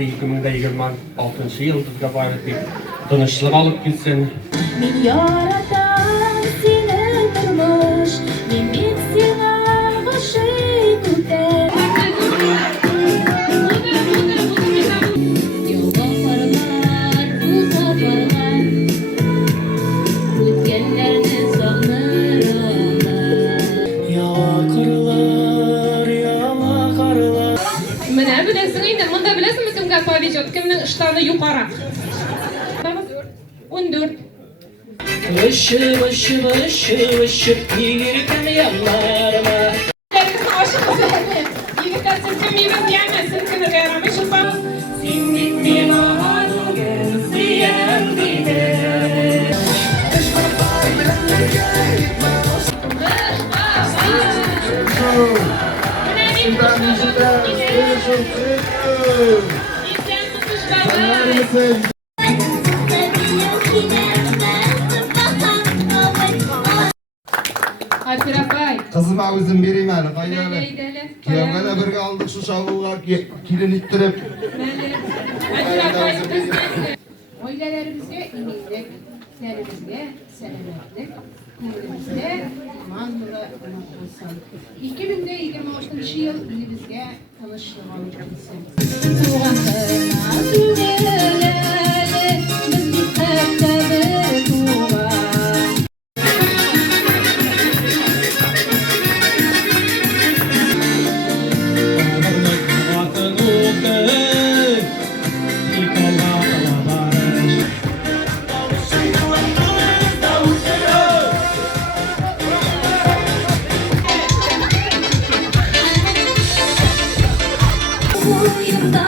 Elde 2026 yıldızga barıp bir tanışlık alıp gitsin. Min yaratan seni durmuş, min sana başay tutar. Yolda parlar, uza parlar, ötkenlerini sanırlar. Yala karılar. Mene bilesin indi, mında bilesin mi kimga pavijot, kimnin iştahı yukarı. 14. Vışıp yürürken yanlarıma. Aşık olsun. Yigitler sirkin meyve diyemezsin, kimi gayramış olsa. Sindik bir ağadı gözleyen gider. Kızım ağzım vereyim hali kaynalı. Kiyavgada bir kaldık şu şavullar kilin ittirip. Oilalarımızga iyilik, serimizga selamatlik, ko'nglimizga aman nuri bo'lsin. 2023 yil uyimizga tinchlik olib kelsin. Tuğan kına tüvele, biz dikkatli bir tuğan. Bu yılda